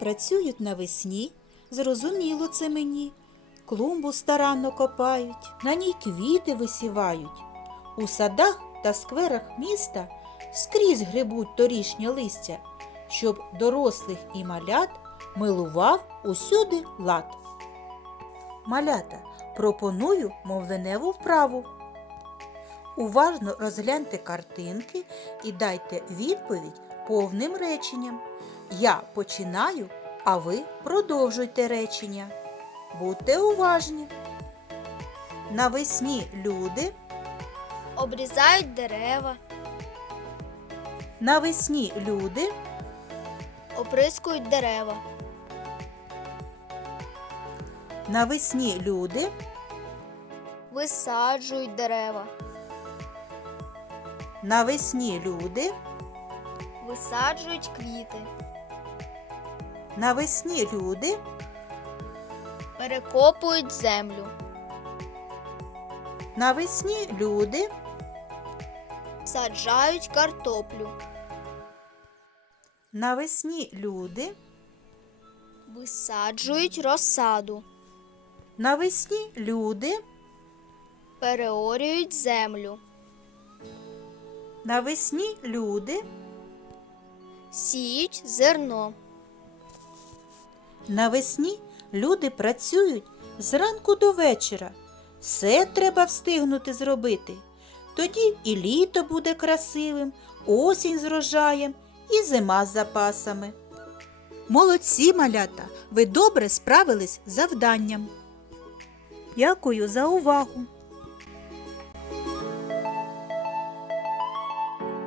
Працюють навесні, зрозуміло це мені. Клумбу старанно копають, на ній квіти висівають. У садах та скверах міста скрізь грибуть торішнє листя, щоб дорослих і малят милував усюди лад. Малята, пропоную мовленеву вправу. Уважно розгляньте картинки і дайте відповідь повним реченням. Я починаю, а ви продовжуйте речення. Будьте уважні. Навесні люди, Обрізають дерева, навесні люди, оприскують дерева, навесні люди, висаджують дерева, навесні люди, висаджують квіти, навесні люди, перекопують землю, навесні люди, саджають картоплю, навесні люди, висаджують розсаду, навесні люди, переорюють землю, навесні люди, сіють зерно, навесні люди працюють зранку до вечора. Все треба встигнути зробити. Тоді і літо буде красивим, осінь з рожаєм і зима з запасами. Молодці, малята! Ви добре справились з завданням. Дякую за увагу!